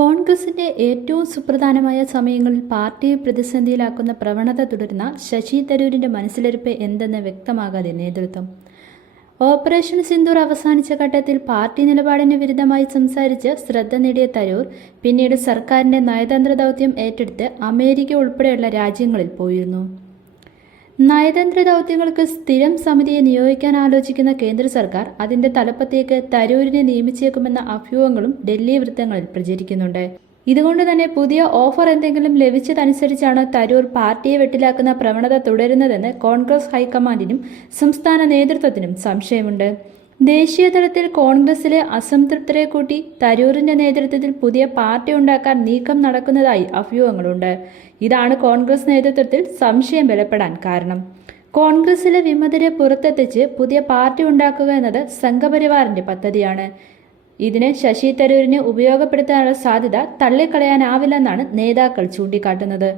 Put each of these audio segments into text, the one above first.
കോൺഗ്രസിന്റെ ഏറ്റവും സുപ്രധാനമായ സമയങ്ങളിൽ പാർട്ടിയെ പ്രതിസന്ധിയിലാക്കുന്ന പ്രവണത തുടരുന്ന ശശി തരൂരിന്റെ മനസ്സിലിരിപ്പ് എന്തെന്ന് വ്യക്തമാകാതെ നേതൃത്വം. ഓപ്പറേഷൻ സിന്ദൂർ അവസാനിച്ച ഘട്ടത്തിൽ പാർട്ടി നിലപാടിന് വിരുദ്ധമായി സംസാരിച്ച് ശ്രദ്ധ നേടിയ തരൂർ പിന്നീട് സർക്കാരിന്റെ നയതന്ത്ര ദൗത്യം ഏറ്റെടുത്ത് അമേരിക്ക ഉൾപ്പെടെയുള്ള രാജ്യങ്ങളിൽ പോയിരുന്നു. നയതന്ത്ര ദൗത്യങ്ങൾക്ക് സ്ഥിരം സമിതിയെ നിയോഗിക്കാൻ ആലോചിക്കുന്ന കേന്ദ്ര സർക്കാർ അതിന്റെ തലപ്പത്തേക്ക് തരൂരിനെ നിയമിച്ചേക്കുമെന്ന അഭ്യൂഹങ്ങളും ഡൽഹി വൃത്തങ്ങളിൽ പ്രചരിക്കുന്നുണ്ട്. ഇതുകൊണ്ട് തന്നെ പുതിയ ഓഫർ എന്തെങ്കിലും ലഭിച്ചതനുസരിച്ചാണ് തരൂർ പാർട്ടിയെ വെട്ടിലാക്കുന്ന പ്രവണത തുടരുന്നതെന്ന് കോൺഗ്രസ് ഹൈക്കമാൻഡിനും സംസ്ഥാന നേതൃത്വത്തിനും സംശയമുണ്ട്. ദേശീയ തലത്തിൽ കോൺഗ്രസിലെ അസംതൃപ്തരെ കൂട്ടി തരൂരിന്റെ നേതൃത്വത്തിൽ പുതിയ പാർട്ടി ഉണ്ടാക്കാൻ നീക്കം നടക്കുന്നതായി അഭ്യൂഹങ്ങളുണ്ട്. ഇതാണ് കോൺഗ്രസ് നേതൃത്വത്തിൽ സംശയം ബലപ്പെടാൻ കാരണം. കോൺഗ്രസിലെ വിമതരെ പുറത്തെത്തിച്ച് പുതിയ പാർട്ടി ഉണ്ടാക്കുക എന്നത് സംഘപരിവാറിന്റെ പദ്ധതിയാണ്. ഇതിന് ശശി തരൂരിനെ ഉപയോഗപ്പെടുത്താനുള്ള സാധ്യത തള്ളിക്കളയാനാവില്ലെന്നാണ് നേതാക്കൾ ചൂണ്ടിക്കാട്ടുന്നത്.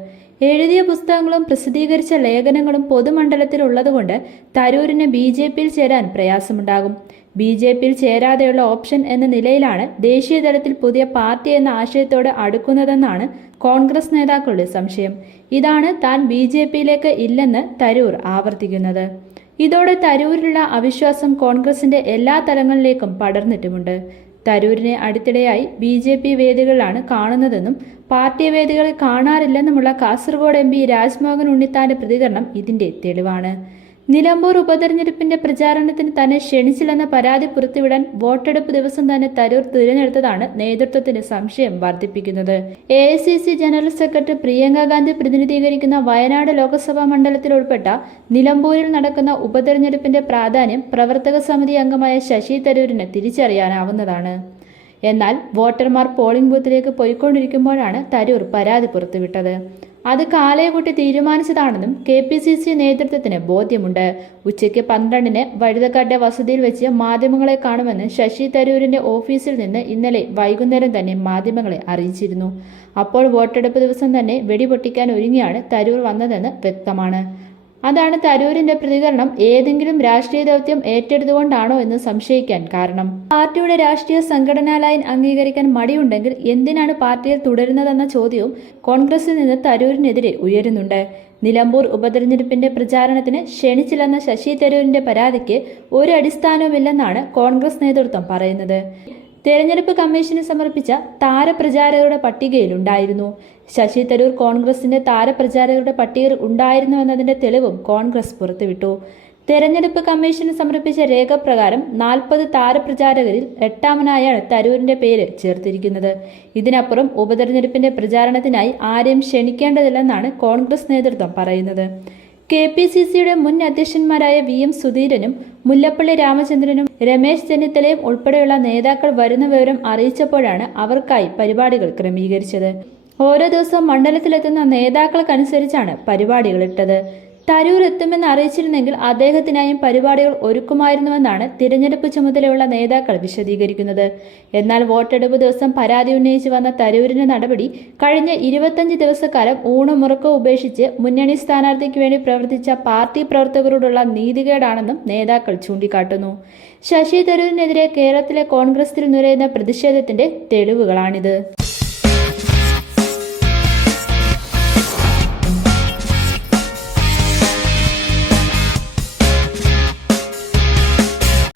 എഴുതിയ പുസ്തകങ്ങളും പ്രസിദ്ധീകരിച്ച ലേഖനങ്ങളും പൊതുമണ്ഡലത്തിൽ ഉള്ളതുകൊണ്ട് തരൂരിന് ബി ജെ പിയിൽ ചേരാൻ പ്രയാസമുണ്ടാകും. ബി ജെ പിയിൽ ചേരാതെയുള്ള ഓപ്ഷൻ എന്ന നിലയിലാണ് ദേശീയ തലത്തിൽ പുതിയ പാർട്ടി എന്ന ആശയത്തോട് അടുക്കുന്നതെന്നാണ് കോൺഗ്രസ് നേതാക്കളുടെ സംശയം. ഇതാണ് താൻ ബി ജെ പിയിലേക്ക് ഇല്ലെന്ന് തരൂർ ആവർത്തിക്കുന്നത്. ഇതോടെ തരൂരിലുള്ള അവിശ്വാസം കോൺഗ്രസിന്റെ എല്ലാ തലങ്ങളിലേക്കും പടർന്നിട്ടുമുണ്ട്. തരൂരിനെ അടുത്തിടെയായി ബി ജെ പി വേദികളിലാണ് കാണുന്നതെന്നും പാർട്ടി വേദികളിൽ കാണാറില്ലെന്നുമുള്ള കാസർഗോഡ് എം പി രാജ്മോഹൻ ഉണ്ണിത്താന്റെ പ്രതികരണം ഇതിന്റെ തെളിവാണ്. നിലമ്പൂർ ഉപതെരഞ്ഞെടുപ്പിന്റെ പ്രചാരണത്തിന് തന്നെ ക്ഷണിച്ചില്ലെന്ന പരാതി പുറത്തുവിടാൻ വോട്ടെടുപ്പ് ദിവസം തന്നെ തരൂർ തിരഞ്ഞെടുത്തതാണ് നേതൃത്വത്തിന് സംശയം വർദ്ധിപ്പിക്കുന്നത്. A general secretary Priyanka Gandhi പ്രതിനിധീകരിക്കുന്ന വയനാട് ലോക്സഭാ മണ്ഡലത്തിൽ ഉൾപ്പെട്ട നിലമ്പൂരിൽ നടക്കുന്ന ഉപതെരഞ്ഞെടുപ്പിന്റെ പ്രാധാന്യം പ്രവർത്തക സമിതി അംഗമായ ശശി തരൂരിന് തിരിച്ചറിയാനാവുന്നതാണ്. എന്നാൽ വോട്ടർമാർ പോളിംഗ് ബൂത്തിലേക്ക് പോയിക്കൊണ്ടിരിക്കുമ്പോഴാണ് തരൂർ പരാതി പുറത്തുവിട്ടത്. അത് കാലയെക്കുട്ടി തീരുമാനിച്ചതാണെന്നും കെ പി സി സി നേതൃത്വത്തിന് ബോധ്യമുണ്ട്. ഉച്ചയ്ക്ക് പന്ത്രണ്ടിന് വഴുതക്കാട്ടെ വസതിയിൽ വെച്ച് മാധ്യമങ്ങളെ കാണുമെന്ന് ശശി തരൂരിന്റെ ഓഫീസിൽ നിന്ന് ഇന്നലെ വൈകുന്നേരം തന്നെ മാധ്യമങ്ങളെ അറിയിച്ചിരുന്നു. അപ്പോൾ വോട്ടെടുപ്പ് ദിവസം തന്നെ വെടിപൊട്ടിക്കാൻ ഒരുങ്ങിയാണ് തരൂർ വന്നതെന്ന് വ്യക്തമാണ്. അതാണ് തരൂരിന്റെ പ്രതികരണം. ഏതെങ്കിലും രാഷ്ട്രീയ ദൗത്യം ഏറ്റെടുത്തുകൊണ്ടാണോ എന്ന് സംശയിക്കാൻ കാരണം. പാർട്ടിയുടെ രാഷ്ട്രീയ സംഘടനാ ലൈൻ അംഗീകരിക്കാൻ മടിയുണ്ടെങ്കിൽ എന്തിനാണ് പാർട്ടിയിൽ തുടരുന്നതെന്ന ചോദ്യവും കോൺഗ്രസിൽ നിന്ന് തരൂരിനെതിരെ ഉയരുന്നുണ്ട്. നിലമ്പൂർ ഉപതെരഞ്ഞെടുപ്പിന്റെ പ്രചാരണത്തിന് ക്ഷണിച്ചില്ലെന്ന ശശി തരൂരിന്റെ പരാതിക്ക് ഒരു അടിസ്ഥാനവുമില്ലെന്നാണ് കോൺഗ്രസ് നേതൃത്വം പറയുന്നത്. തെരഞ്ഞെടുപ്പ് കമ്മീഷന് സമർപ്പിച്ച താരപ്രചാരകരുടെ പട്ടികയിലുണ്ടായിരുന്നു. ശശി തരൂർ കോൺഗ്രസിന്റെ താരപ്രചാരകരുടെ പട്ടികയിൽ ഉണ്ടായിരുന്നു എന്നതിന്റെ തെളിവും കോൺഗ്രസ് പുറത്തുവിട്ടു. തെരഞ്ഞെടുപ്പ് കമ്മീഷന് സമർപ്പിച്ച രേഖ പ്രകാരം നാൽപ്പത് താരപ്രചാരകരിൽ എട്ടാമനായാണ് തരൂരിന്റെ പേര് ചേർത്തിരിക്കുന്നത്. ഇതിനപ്പുറം ഉപതെരഞ്ഞെടുപ്പിന്റെ പ്രചാരണത്തിനായി ആരെയും ക്ഷണിക്കേണ്ടതില്ലെന്നാണ് കോൺഗ്രസ് നേതൃത്വം പറയുന്നത്. കെ പി സി സിയുടെ മുൻ അധ്യക്ഷന്മാരായ വി എം സുധീരനും മുല്ലപ്പള്ളി രാമചന്ദ്രനും രമേശ് ചെന്നിത്തലയും ഉൾപ്പെടെയുള്ള നേതാക്കൾ വരുന്ന വിവരം അറിയിച്ചപ്പോഴാണ് അവർക്കായി പരിപാടികൾ ക്രമീകരിച്ചത്. ഓരോ ദിവസവും മണ്ഡലത്തിലെത്തുന്ന നേതാക്കൾക്കനുസരിച്ചാണ് പരിപാടികൾ ഇട്ടത് തരൂർ എത്തുമെന്ന് അറിയിച്ചിരുന്നെങ്കിൽ അദ്ദേഹത്തിനായും പരിപാടികൾ ഒരുക്കുമായിരുന്നുവെന്നാണ് തിരഞ്ഞെടുപ്പ് ചുമതലയുള്ള നേതാക്കൾ വിശദീകരിക്കുന്നത്. എന്നാൽ വോട്ടെടുപ്പ് ദിവസം പരാതി ഉന്നയിച്ചു വന്ന തരൂരിന്റെ നടപടി കഴിഞ്ഞ ഇരുപത്തഞ്ച് ദിവസക്കാലം ഊണുമുറക്കം ഉപേക്ഷിച്ച് മുന്നണി സ്ഥാനാർത്ഥിക്ക് വേണ്ടി പ്രവർത്തിച്ച പാർട്ടി പ്രവർത്തകരോടുള്ള നീതികേടാണെന്നും നേതാക്കൾ ചൂണ്ടിക്കാട്ടുന്നു. ശശി തരൂരിനെതിരെ കേരളത്തിലെ കോൺഗ്രസിൽ നുരയുന്ന പ്രതിഷേധത്തിന്റെ തെളിവുകളാണിത്.